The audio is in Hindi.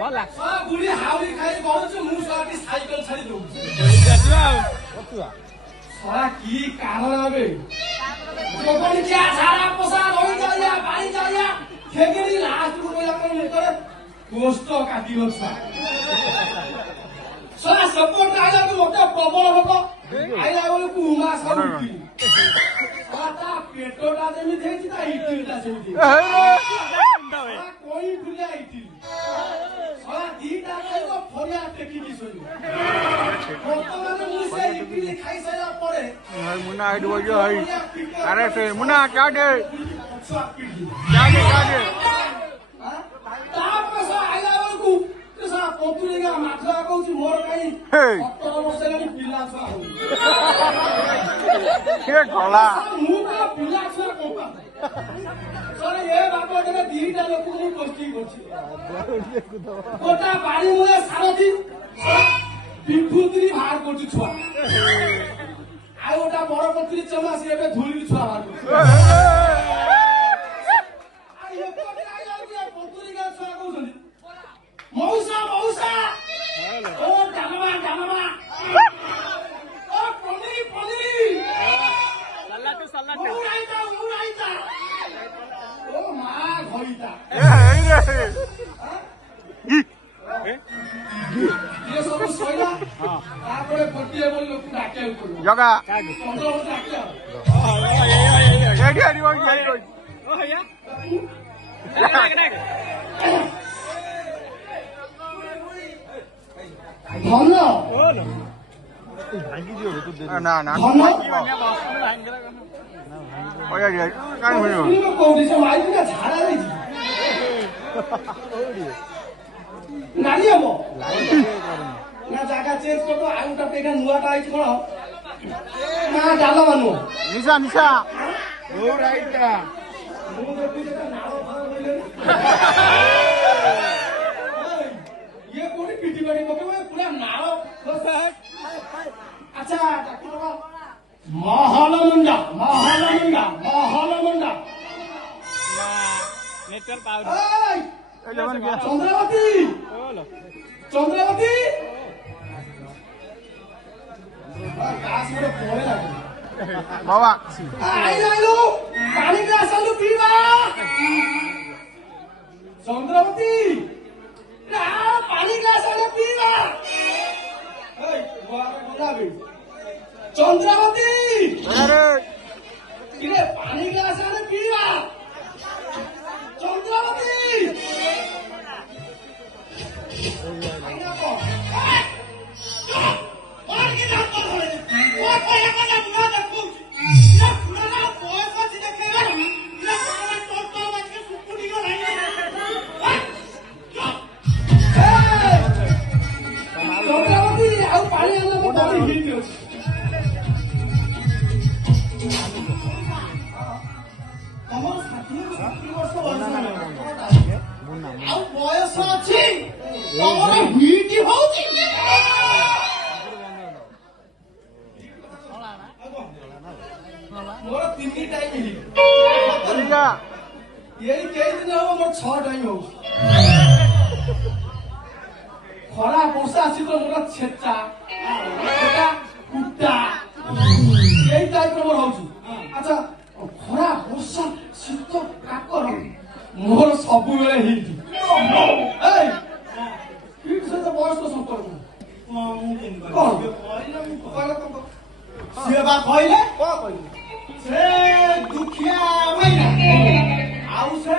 गला बुढ़ी हाउली खाई बहुत मुझ साइकिल छाड़ी दो सारा की कारण अबे जोबन क्या सारा पोसा रही जाया पानी जाया खेगेरी लास्ट को या कर करे दोस्त काटी हो सारा सपोर्ट आया तो मोटा प्रबल होबो आइला बोले कुमा सब उठी सारा पेटोटा जेमी देछि ता इटिलटा सेमी कोई भुलिया इटिल सारा दीटा खाइबो फरिया टेकी दिसोनी बर्तमान मुसे इटिल खाइ सारा पड़े मुना आइड बजो हई अरे से मुना क्या दे तापसा आइला बोलकु तेसा पतुरेगा माथरा कहउछि मोर काई 17 वर्ष लागी पिला छुआ हो के गला मुका पिला छुआ कोपा सरे ए बाबा देले दीटा लोक मु कष्टी करछि कोटा बाड़ी मुले सारथी बिफुतरी भार करछि छुआ आ ओटा बड़ पत्री चमासी एबे धुली छुआ भार करछि आ ये कोटा आइला पतुरेगा छुआ कहउछन मौसा मौसा ओ डालमा डालमा ओ पनीर पनीर सल्लाटू उड़ाइता ओ मां घइता ये सब सोइला तापरे पटिए बोल लोक डाके उठो जगा चंद्र हो डाके एडी एडी ओ भैया धन ना ना ओया रे कान भइयो इनो कोडी से माइक ना झाड़ा दै छी नाली हम ना जागा चेंज कर तो आउटा पेगा नुआटा आइछ कोन ना डालो मानु निशा निशा ओ राइटा मु देखि जेटा नालो भाव बोले ये कोनी पिटी बाड़ी पके पूरा नालो अच्छा डाक्टर बाबा महालमंडा महालमंडा महालमंडा ना नेटवर्क पावर ए चंद्रावती चंद्रावती काश मोरे पळे लागे बाबा आइलो पानी ग्लास आलू पीवा चंद्रावती ना पानी ग्लास आलू पीवा ए बाबा बोलाबे चंद्रावती अरे किरे पानी ग्लास आलू पीवा चंद्रावती आइना को और के दांत धरे ओ पहिला কথা মুনা দেখু না পুরানা বয়স আছে দেখে না না পুরানা টোটো বাজকে সুপুনি গো নাই চন্দ্রাবতী আউ পানি আনলে মো বডি হিট হচ্ছে আমার 60 বর্ষ বয়স আউ বয়স আছে তোমার হিট হচ্ছে मोर 3 टाइम ही बोलिया यही कई दिन हो मोर 6 टाइम हो खरा वर्षा आसी तो मोर छेचा छेचा कुटा यही टाइप मोर होउची अच्छा खरा वर्षा शीत काकर मोर सब बेले हिट ए हिट से तो बयस तो संपर्क सेवा कहले से दुखिया मैना आउ से